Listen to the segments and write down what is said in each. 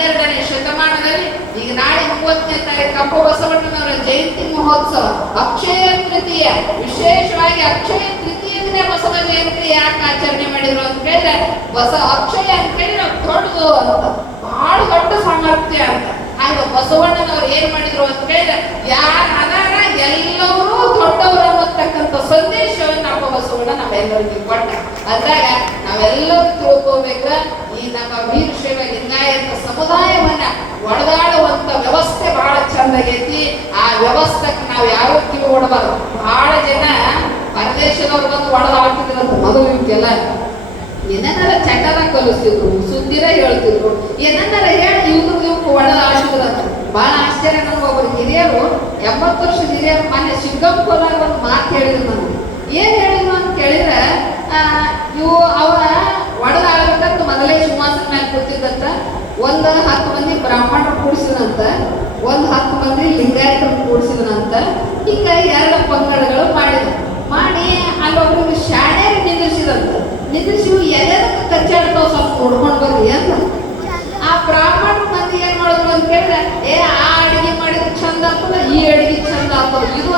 12ನೇ ಶತಮಾನದಲ್ಲಿ ಈಗ ನಾಳೆ 30ನೇ ತಾರೀಕು ಅಪ್ಪ ಬಸವಣ್ಣನವರ ಜಯಂತಿ ಮಹೋತ್ಸವ, ಅಕ್ಷಯ ತೃತೀಯ, ವಿಶೇಷವಾಗಿ ಅಕ್ಷಯ ತೃತೀಯನೇ ಬಸವ ಜಯಂತಿ ಯಾಕೆ ಆಚರಣೆ ಮಾಡಿದ್ರು ಅಂತ ಕೇಳಿದ್ರೆ, ಅಕ್ಷಯ ಅಂತ ಕೇಳಿದ್ರೆ ದೊಡ್ಡದು ಅಂತ, ಬಹಳ ದೊಡ್ಡ ಸಾಮರ್ಥ್ಯ ಅಂತ. ಹಾಗೆ ಬಸವಣ್ಣನವ್ರು ಏನ್ ಮಾಡಿದ್ರು ಅಂತ ಕೇಳಿದ್ರೆ, ಯಾರು ಅದಾರ ಎಲ್ಲರೂ ದೊಡ್ಡವರು ಅನ್ನತಕ್ಕಂಥ ಸಂದೇಶವನ್ನು ಅಪ್ಪ ಬಸವಣ್ಣ ನಾವೆಲ್ಲರಿಗೆ ಕೊಟ್ಟ. ಅಂದಾಗ ನಾವೆಲ್ಲರೂ ತಿಳ್ಕೋಬೇಕ, ಈ ನಮ್ಮ ವೀರಶೈವ ಲಿಂಗಾಯತ ಸಮುದಾಯವನ್ನ ಒಡೆದಾಡುವಂತ ವ್ಯವಸ್ಥೆ ಬಹಳ ಚಂದಾಗೈತಿ. ಆ ವ್ಯವಸ್ಥೆಗೆ ನಾವು ಯಾರು ತಿಳ್ಕೊಡ್ಬಾರ್ದು. ಬಹಳ ಜನ ಪರದೇಶದವ್ರು ಬಂದು ಒಡೆದಾಡ್ತಿದ್ರಂತ ಮೊದಲು ಇವಕ್ಕೆಲ್ಲ ಏನನ್ನಾರ ಚಟನ ಕಲಿಸ್ತಿದ್ರು, ಸುದ್ದಿರ ಹೇಳ್ತಿದ್ರು, ಏನನ್ನಾರ ಹೇಳಿ ಇವ್ರಿಗೆ ಒಡೆದಾಡ್ತಿದ್ರಂತ. ಬಹಳ ಆಶ್ಚರ್ಯ. ನನಗೆ ಒಬ್ಬರು ಹಿರಿಯರು 80 ವರ್ಷದ ಹಿರಿಯರು ಮೊನ್ನೆ ಶಿವಗಂಕೋಲಾಗ ಒಂದು ಮಾತು ಹೇಳಿದ್ರು ನನಗೆ. ಏನ್ ಹೇಳಿದ್ರು ಅಂತ ಕೇಳಿದ್ರೆ, ಇವು ಅವ ಒಡೆದಾಡ್ಬೇಕಂತ ಮೊದಲೇ ಸಿಂಹಾಸನ ಮೇಲೆ ಕೂತಿದ್ದಂತ. ಒಂದು 10 ಮಂದಿ ಬ್ರಾಹ್ಮಣರು ಕೂಡಿಸಿದಂತ, ಒಂದು 10 ಮಂದಿ ಲಿಂಗಾಯತರು ಕೂಡಿಸಿದನಂತ. ಈಗ 2 ಪಂಗಡಗಳು ಮಾಡಿ ಅಲ್ಲೊಬ್ರಿಗೆ ಶಾಣೆಗೆ ನಿಂದಿರಿಸಿ ಎಲ್ಲದಕ್ಕೆ ಕಚ್ಚಾಡ್ತಾವ, ಸ್ವಲ್ಪ ನೋಡ್ಕೊಂಡು ಬರ್ರಿ ಅಂತ. ಆ ಬ್ರಾಹ್ಮಣ ಮಂದಿ ಏನ್ ಮಾಡಿದ್ರು ಅಂತ ಕೇಳಿದ್ರೆ, ಆ ಅಡಿಗೆ ಮಾಡಿದ್ರೆ ಚಂದ ಆಗ್ತದ, ಈ ಅಡಿಗೆ ಚಂದ ಆಗ್ತದ, ಇದು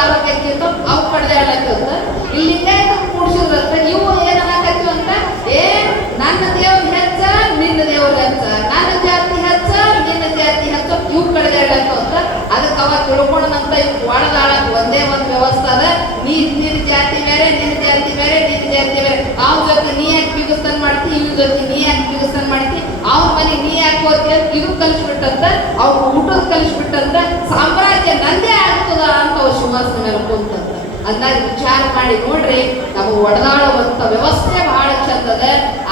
ಆರೋಗ್ಯಕ್ಕಿಂತ ಅವು ಪಡೆದಾಡ್ಲತ್ತದ. ಇಲ್ಲಿ ಲಿಂಗಾಯತ ಕೂಡಿಸಿದ್ರಂತ. ಇವು ಏನಾಗತ್ತೀವಿ ಅಂತ, ನನ್ನ ದೇವ್ರ ಹೆಚ್ಚ, ನಿನ್ನ ದೇವ್ರ ಹೆಚ್ಚ, ನನ್ನ ಜಾತಿ ಹೆಚ್ಚ, ನಿನ್ನ ಜಾತಿ ಹೆಚ್ಚ, ಇವು ಕಡೆದಾಡ್ಲತ್ತವಂತ. ಅದಕ್ಕೆ ಅವ ತಿಳ್ಕೊಂಡಂತ ಇವ್ ಒಳದಾಳಕ್ ಒಂದೇ ಒಂದು ವ್ಯವಸ್ಥೆ ಅದ. ನಿನ್ನ ಜಾತಿ ಬೇರೆ, ನಿನ್ನ ಜಾತಿ ಬೇರೆ, ನಿನ್ನ ಜಾತಿ ಬೇರೆ, ಅವ್ನ ಜೊತೆ ನೀ ಯಾಕೆ ಬಿಗಿಸ್ತಾನ ಮಾಡ್ತಿ, ಇವ್ನ ಜೊತೆ ನೀ ಯಾಕೆ ಬಿಗಿಸ್ತಾನ ಮಾಡ್ತಿ, ಅವ್ನ ಮನೆ ನೀ ಯಾಕೆ ಹೋಗ್ತಿ, ಇದು ಕಲಿಸ್ಬಿಟ್ಟಂತ, ಅವ್ರ ಊಟದ ಕಲಿಸ್ಬಿಟ್ಟಂತ, ಸಾಮ್ರಾಜ್ಯ ನಂದೇ ಆಗ್ತದ ಅಂತ ಅವ್ರು ಸಿಂಹಾಸನ ಮೇಲೆ ಕುಂತಂತ. ಅದನ್ನಾಗಿ ವಿಚಾರ ಮಾಡಿ ನೋಡ್ರಿ, ನಮಗೆ ಒಡೆದಾಡುವಂತ ವ್ಯವಸ್ಥೆ ಬಹಳ ಚಂದದ.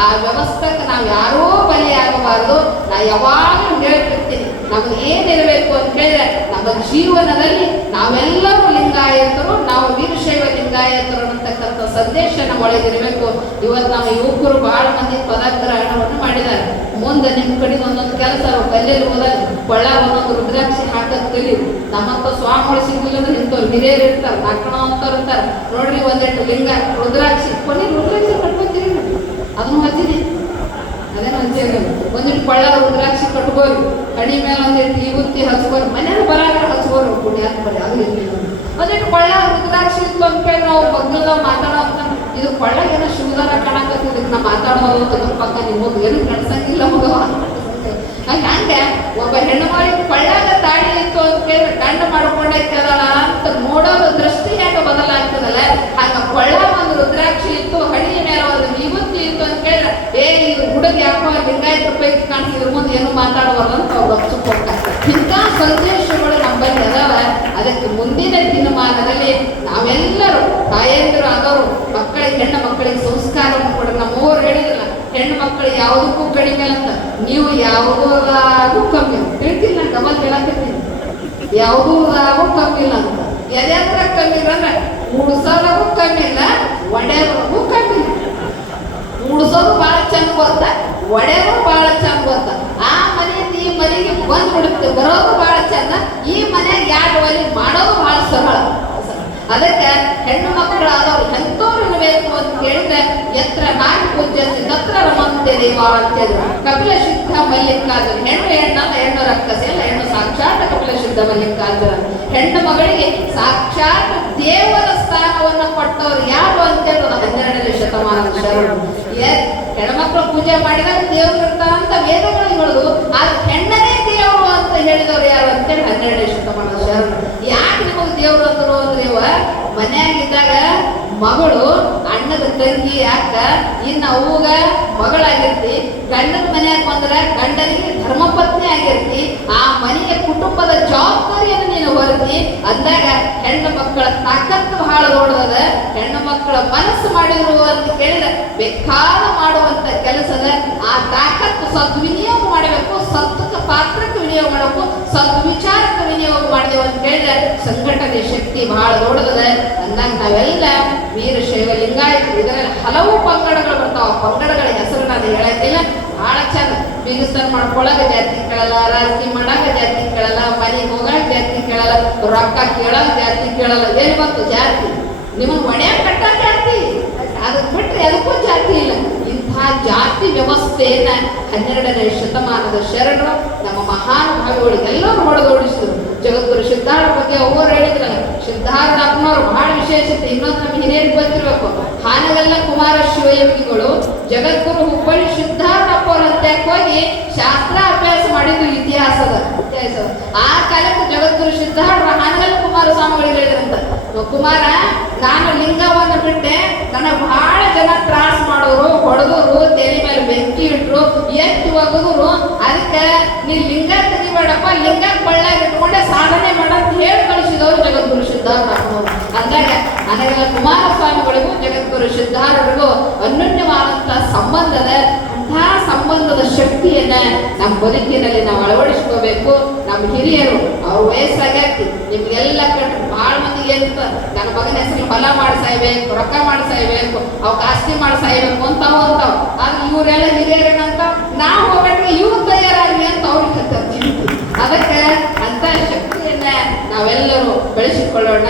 ಆ ವ್ಯವಸ್ಥೆಗೆ ನಾವು ಯಾರೂ ಬಲಿಯಾಗಬಾರದು. ನಾ ಯಾವಾಗಲೂ ಹೇಳ್ತಿರ್ತೀನಿ, ನಮಗೆ ಏನಿರಬೇಕು ಅಂತ ಕೇಳಿದ್ರೆ, ನಮ್ಮ ಜೀವನದಲ್ಲಿ ನಾವೆಲ್ಲರೂ ಲಿಂಗಾಯತರು, ನಾವು ವೀರಶೈವ ಲಿಂಗಾಯತರು ಅಂತಕ್ಕಂಥ ಸಂದೇಶ ನಮ್ಮ ಒಳಗಿರಬೇಕು. ಇವತ್ತು ನಮ್ಮ ಯುವಕರು ಬಹಳ ಮಂದಿ ಪದಗ್ರಹಣವನ್ನು ಮಾಡಿದ್ದಾರೆ. ಮುಂದೆ ನಿಮ್ಮ ಕಡೆ ಒಂದೊಂದು ಕೆಲಸ ಕಲ್ಯಲ್ಲಿ ಹೋದಾಗ ಕೊಳ್ಳ ಒಂದೊಂದು ರುದ್ರಾಕ್ಷಿ ಹಾಕದ್ ಕಲಿ. ನಮ್ಮಂತ ಸ್ವಾಮಿಗಳು ಸಿಗ್ಲಿಲ್ಲ ಅಂದ್ರೆ ಇಂಥವ್ರು ಹಿರಿಯರು ಇರ್ತಾರೆ, ನಾಲ್ಕಣ ಅಂತವ್ರು ಇರ್ತಾರೆ. ನೋಡ್ರಿ ಒಂದೆಂಟು ಲಿಂಗ ರುದ್ರಾಕ್ಷಿ ಕೊನೆ ರುದ್ರಾಕ್ಷಿ ಕಟ್ಕೊತೀರಿ, ಅದನ್ನು ಹಚ್ಚಿರಿ, ಅದೇನು ಹಚ್ಚಿರಿ. ಒಂದಿಟ್ಟು ಕೊಳ್ಳ ರುದ್ರಾಕ್ಷಿ ಕಟ್ಕೋರಿ, ಕಡಿ ಮೇಲೆ ಒಂದಿಟ್ಟು ಈಗುತ್ತಿ ಹಚ್ಕೋರಿ, ಮನೇಲಿ ಬರಾಗ ಹಚ್ಕೋರಿ, ಪುಣ್ಯ ಬರೀ ಅದು ಇರಲಿ. ಒಂದಿಟ್ಟು ಕೊಳ್ಳ ರುದ್ರಾಕ್ಷಿ ಇತ್ತು ಅಂತ ಕೇಳಿ ನಾವು ಬಗ್ಗಲ್ಲ ಮಾತಾಡೋ, ಇದು ಕೊಳ್ಳಗೇನೋ ಶಿವದಾರ ಕಾಣಕತ್ತ, ಇದಕ್ಕೆ ನಾ ಮಾತಾಡೋದು ತಗೊಂಡ್ಪಕ್ಕ ನಿಮ್ಮದು ಏನು ಕಳ್ಸಂಗಿಲ್ಲ ಮಗವ. ಹಂಗೆ ಒಬ್ಬ ಹೆಣ್ಣು ಮಗಳಿಗೆ ಕೊಳ್ಳಾಗ ತಾಳಿ ಇತ್ತು ಅಂತ ಕೇಳಿದ್ರೆ ಗಂಡ ಮಾಡ್ಕೊಂಡೈತದಳ ಅಂತ ನೋಡೋದು ದೃಷ್ಟಿ ಯಾಕೆ ಬದಲಾಗ್ತದಲ್ಲ. ಹಂಗ ಕೊಳ್ಳ ಒಂದು ರುದ್ರಾಕ್ಷಿ ಇತ್ತು, ಹಣಿಯ ಮೇಲೆ ಒಂದು ವಿಭೂತಿ ಇತ್ತು ಅಂತ ಕೇಳಿದ್ರೆ ಇದು ಹುಡುಗ ಯಾಕೋ ಲಿಂಗಾಯತ ಪೈಕಿ ಕಾಣಿಸಿದ್ರ ಮುಂದೆ ಏನು ಮಾತಾಡಬಾರ್ದು ಅಂತ ಅವ್ರು ಹಚ್ಚಿಕೊಡ್ತಾರೆ. ಇಂಥ ಸಂದೇಶಗಳು ನಮ್ಮಲ್ಲಿ ಅದಾವ. ಅದಕ್ಕೆ ಮುಂದಿನ ದಿನಮಾನದಲ್ಲಿ ನಾವೆಲ್ಲರೂ ತಾಯಂದಿರು ಆದವರು ಮಕ್ಕಳಿಗೆ, ಹೆಣ್ಣು ಮಕ್ಕಳಿಗೆ ಸಂಸ್ಕಾರವನ್ನು ಕೊಡ. ನಮ್ಮವ್ರು ಹೇಳಿದ್ರಲ್ಲ, ಹೆಣ್ಣು ಮಕ್ಕಳು ಯಾವುದಕ್ಕೂ ಕಡಿಮೆ ಅಂತ. ನೀವು ಯಾವುದಾಗೂ ಕಮ್ಮಿ ಹೇಳ್ತಿಲ್ಲ, ಡಬಲ್ ಹೇಳಕತ್ತೀನಿ, ಯಾವುದಾಗೂ ಕಮ್ಮಿ ಇಲ್ಲ ಅಂತ. ಎದೆಂದ್ರ ಕಮ್ಮಿ ಇಲ್ಲ ಅಂದ್ರೆ ಉಡ್ಸೋದಕ್ಕೂ ಕಮ್ಮಿ ಇಲ್ಲ, ಒಡೆಯೋದಕ್ಕೂ ಕಮ್ಮಿ ಇಲ್ಲ. ಉಡ್ಸೋದು ಬಹಳ ಚಂದ ಗೊತ್ತ, ಒಡೆಯೋದು ಬಹಳ ಚಂದ ಗೊತ್ತ. ಆ ಮನೆಯಿಂದ ಈ ಮನೆಗೆ ಬಂದ್ಬಿಡುತ್ತೆ, ಬರೋದು ಬಹಳ ಚಂದ. ಈ ಮನೆಯಾಗ ಯಾರು ಒಲಿ ಮಾಡೋದು ಬಹಳ ಸರಳ. ಅದಕ್ಕೆ ಹೆಣ್ಣು ಮಕ್ಕಳು ಆದವ್ರು ಎಂಥವ್ರು ಇರಬೇಕು ಅಂತ ಕೇಳಿದ್ರೆ, ಎತ್ರ ನಾಯಿ ಪೂಜ್ಯತೆ ತತ್ರ ರಮಂತೆ ದೇವ ಅಂತ ಹೇಳಿದ್ರು ಕಪಿಲ ಸಿದ್ಧ ಮಲ್ಲಿಕಾರ್ಜುನ. ಹೆಣ್ಣು ರಕ್ಕಸೆ ಅಲ್ಲ, ಹೆಣ್ಣು ಸಾಕ್ಷಾತ್ ಕಪಿಲ ಸಿದ್ಧ ಮಲ್ಲಿಕಾರ್ಜುನ. ಹೆಣ್ಣು ಮಗಳಿಗೆ ಸಾಕ್ಷಾತ್ ದೇವರ ಸ್ಥಾನವನ್ನು ಕೊಟ್ಟವ್ರು ಯಾರು ಅಂತ ಹೇಳಿದ್ರು 12ನೇ ಶತಮಾನದ ಶರಣರು. ಹೆಣ್ಮಕ್ಳು ಪೂಜೆ ಮಾಡಿದಾಗ ದೇವ್ರು ಇರ್ತಾರಂತ ವೇದಗಳಿಗೆ ಹೇಳುದು, ಆದ್ರೆ ಹೆಣ್ಣನೇ ದೇವರು ಅಂತ ಹೇಳಿದವ್ರು ಯಾರು ಅಂತೇಳಿ 12ನೇ ಶತಮಾನದ ಶರಣರು. ಯಾಕೆ ನಿಮಗೆ ದೇವ್ರು ಅಂದ್ರು ಅಂದ್ರೆ, ಮನೆಯಾಗಿದ್ದಾಗ ಮಗಳು ಅಣ್ಣದ ತಂಗಿ ಯಾಕ, ಇನ್ನು ಅವ್ಗ ಮಗಳಾಗಿರ್ತಿ, ಗಂಡನ ಮನೆಯಾಗ ಬಂದ್ರೆ ಗಂಡನಿಗೆ ಧರ್ಮಪತ್ನಿ ಆಗಿರ್ತಿ, ಆ ಮನೆಯ ಕುಟುಂಬದ ಜವಾಬ್ದಾರಿಯನ್ನು ನೀನು ಹೊರತಿ. ಅಂದಾಗ ಹೆಣ್ಣು ಮಕ್ಕಳ ತಾಕತ್ತು ಬಹಳ ದೊಡ್ಡದ. ಹೆಣ್ಣು ಮಕ್ಕಳ ಮನಸ್ಸು ಮಾಡಿದ್ರು ಅಂತ ಕೇಳಿದ್ರೆ ಬೇಕಾದ ಮಾಡುವಂತ ಕೆಲಸದ. ಆ ತಾಕತ್ತು ಸದ್ವಿನಿಯೋಗ ಮಾಡಬೇಕು, ಸತ್ತಕ ಪಾತ್ರಕ್ಕೆ ವಿನಿಯೋಗ ಮಾಡಬೇಕು, ಸದ್ವಿಚಾರಕ್ಕೆ ವಿನಿಯೋಗ ಮಾಡಿದೆವು ಅಂತ ಹೇಳಿದ್ರೆ ಸಂಘಟನೆ ಶಕ್ತಿ ಬಹಳ ದೊಡ್ಡದ. ಅಂದಾಗ ನಾವೆಲ್ಲ ವೀರಶೈವ ಲಿಂಗಾಯತರು, ಇದರಲ್ಲಿ ಹಲವು ಪಂಗಡಗಳು ಬರ್ತಾವ. ಪಂಗಡಗಳ ಹೆಸರು ನಾನು ಹೇಳಕ್ಕಿಲ್ಲ, ಬಹಳ ಚಂದ. ಬಿಗಿಸ್ತಾನ ಮಾಡ್ಕೊಳಗ ಜಾತಿ ಕೇಳಲ್ಲ, ರಾಜಕೀಯ ಮಾಡಾಗ ಜಾತಿ ಕೇಳಲ್ಲ, ಮನೆಗೆ ಹೋಗಾಗ ಜಾತಿ ಕೇಳಲ್ಲ, ರೊಕ್ಕ ಕೇಳಲ್ಲ ಜಾತಿ ಕೇಳಲ್ಲ. ಏನು ಬಂತು ಜಾತಿ? ನಿಮ್ಮನ್ನು ಒಡೆಯ ಕಟ್ಟ ಜಾತಿ, ಅದಕ್ಕೆ ಬಿಟ್ಟರೆ ಅದಕ್ಕೂ ಜಾತಿ ಇಲ್ಲ. ಇಂಥ ಜಾತಿ ವ್ಯವಸ್ಥೆಯನ್ನ 12ನೇ ಶತಮಾನದ ಶರಣರು ನಮ್ಮ ಮಹಾನುಭಾವಿಗಳು ಎಲ್ಲರೂ ಹೊಡೆದೋಡಿಸಿದ್ರು. ಜಗದ್ಗುರು ಸಿದ್ಧಾರ್ಥ ಬಗ್ಗೆ ಒಬ್ಬರು ಹೇಳಿದ್ರಲ್ಲ, ಸಿದ್ಧಾರ್ಥಪ್ಪನವ್ರು ಬಹಳ ವಿಶೇಷತೆ. ಇನ್ನೊಂದು ನಮ್ಮ ಹಿರಿಯರಿಗೆ ಗೊತ್ತಿರಬೇಕು, ಹಾನಗಲ್ಲ ಕುಮಾರ ಶಿವಯೋಗಿಗಳು ಜಗದ್ಗುರು ಹುಬ್ಬಳ್ಳಿ ಸಿದ್ಧಾರ್ಥಪ್ಪ ಅವ್ರ ಹತ್ಯಕ್ಕೆ ಹೋಗಿ ಶಾಸ್ತ್ರ ಅಭ್ಯಾಸ ಮಾಡಿದ್ದು ಇತಿಹಾಸದ. ಆ ಕಾಲಕ್ಕೆ ಜಗದ್ಗುರು ಸಿದ್ಧಾರ್ಥ ಹಾನಗಲ್ಲ ಕುಮಾರ ಸ್ವಾಮಿಗಳಿಗೆ ಹೇಳಿದ್ರಂತ, ಕುಮಾರ, ನಾನು ಲಿಂಗವನ್ನು ಬಿಟ್ಟೆ, ನನಗೆ ಬಹಳ ಜನ ತ್ರಾಸ ಮಾಡೋರು, ಹೊಡೆದೋರು, ತಲೆ ಮೇಲೆ ಬೆಂಕಿ ಇಟ್ರು, ಎತ್ತಿ ಒಗದ್ರು, ಅದಕ್ಕೆ ನೀ ಲಿಂಗ ತೆಗಿಬೇಡಪ್ಪ, ಲಿಂಗ ಬಳ್ಳಾಗ ಇಟ್ಕೊಂಡೆ ಸಾಧನೆ ಮಾಡಂತ ಹೇಳಿ ಕಳಿಸಿದವರು ಜಗದ್ಗುರು ಸಿದ್ಧಾರ್ಥಪ್ಪನವರು. ಅಂದಾಗ ನನಗೆಲ್ಲ ಕುಮಾರಸ್ವಾಮಿಗಳಿಗೂ ಜಗದ್ಗುರು ಸಿದ್ಧಾರ್ಥರಿಗೂ ಅನ್ಯೋನ್ಯವಾದಂತಹ ಸಂಬಂಧದ, ಅಂತಹ ಸಂಬಂಧದ ಶಕ್ತಿಯನ್ನ ನಮ್ಮ ಬದುಕಿನಲ್ಲಿ ನಾವು ಅಳವಡಿಸ್ಕೋಬೇಕು. ನಮ್ಮ ಹಿರಿಯರು ಅವ್ರ ವಯಸ್ಸಾಗ್ಯಾಕಿ ನಿಮ್ಗೆಲ್ಲ ಕಟ್ಟು ಭಾಳ ಮಂದಿಗೆ ಅಂತ ನನ್ನ ಮಗನ ಹೆಸರು ಹೊಲ ಮಾಡಿ ಸಾಯ್ಬೇಕು, ರೊಕ್ಕ ಮಾಡಿ ಸಾಯ್ಬೇಕು, ಅವಕ್ಕೆ ಆಸ್ತಿ ಮಾಡಿ ಸಾಯ್ಬೇಕು ಅಂತಾವ. ಆದ್ರೆ ಇವರೆಲ್ಲ ಹಿರಿಯರೇನಂತ ನಾವು ಹೋಗಕ್ಕೆ ಇವ್ರು ತಯಾರಾಗಿ ಅಂತ ಅವ್ರಿಗೆ ಕತ್ತೀವಿ. ಅದಕ್ಕೆ ಅಂತ ಶಕ್ತಿಯನ್ನ ನಾವೆಲ್ಲರೂ ಬೆಳೆಸಿಕೊಳ್ಳೋಣ.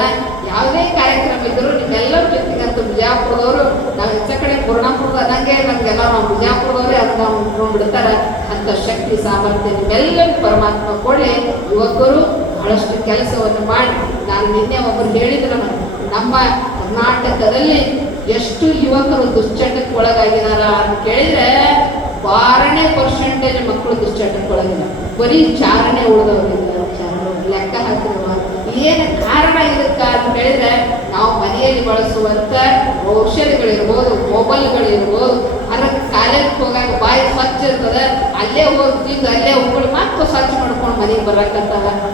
ಯಾವುದೇ ಕಾರ್ಯಕ್ರಮ ಇದ್ದರೂ ನಿಮ್ಮೆಲ್ಲರ ಜೊತೆಗಂತೂ ಬಿಜಾಪುರದವರು, ನಾವು ಹೆಚ್ಚ ಕಡೆ ಪೂರ್ಣಾಪುರದ ಅನ್ನಂಗೆ ನಮ್ಗೆಲ್ಲ ನಾವು ಬಿಜಾಪುರದವರೇ ಅದು ನಾವು ಉಟ್ಕೊಂಡ್ಬಿಡ್ತಾರೆ. ಅಂತ ಶಕ್ತಿ ಸಾಮರ್ಥ್ಯ ನಿಮ್ಮೆಲ್ಲರಿಗೂ ಪರಮಾತ್ಮ ಕೊಡಿ. ಯುವಕರು ಬಹಳಷ್ಟು ಕೆಲಸವನ್ನು ಮಾಡಿ, ನಾನು ನಿನ್ನೆ ಒಬ್ಬರು ಹೇಳಿದ್ರು, ನಮ್ಮ ಕರ್ನಾಟಕದಲ್ಲಿ ಎಷ್ಟು ಯುವಕರು ದುಶ್ಚಟಕ್ಕೆ ಒಳಗಾಗಿದಾರ ಅಂತ ಕೇಳಿದ್ರೆ 6% ಮಕ್ಕಳು ದುಶ್ಚಟಕ್ಕೆ ಒಳಗಿದ್ದಾರೆ. ಬರೀ ಚಾರಣೆ ಉಳಿದವರಿದ್ದಾರೆ. ಲೆಕ್ಕ ಹಾಕಿರುವ ಏನು ಕಾರಣ ಇದಕ್ಕೆ ಅಂತ ಹೇಳಿದ್ರೆ, ನಾವು ಮನೆಯಲ್ಲಿ ಬಳಸುವಂಥ ಔಷಧಿಗಳಿರ್ಬೋದು, ಮೊಬೈಲ್ಗಳಿರ್ಬೋದು, ಅದಕ್ಕೆ ಕಾಲೇಜ್ ಹೋಗಾಗ ಬಾಯಿ ಸ್ವಚ್ಛ ಇರ್ತದೆ, ಅಲ್ಲೇ ಹೋಗಿ ಅಲ್ಲೇ ಹೋಗ್ಕೊಂಡು ಮತ್ತೆ ಸ್ವಚ್ಛ ಮಾಡ್ಕೊಂಡು ಮನೆಗೆ ಬರಕತ್ತಾಗ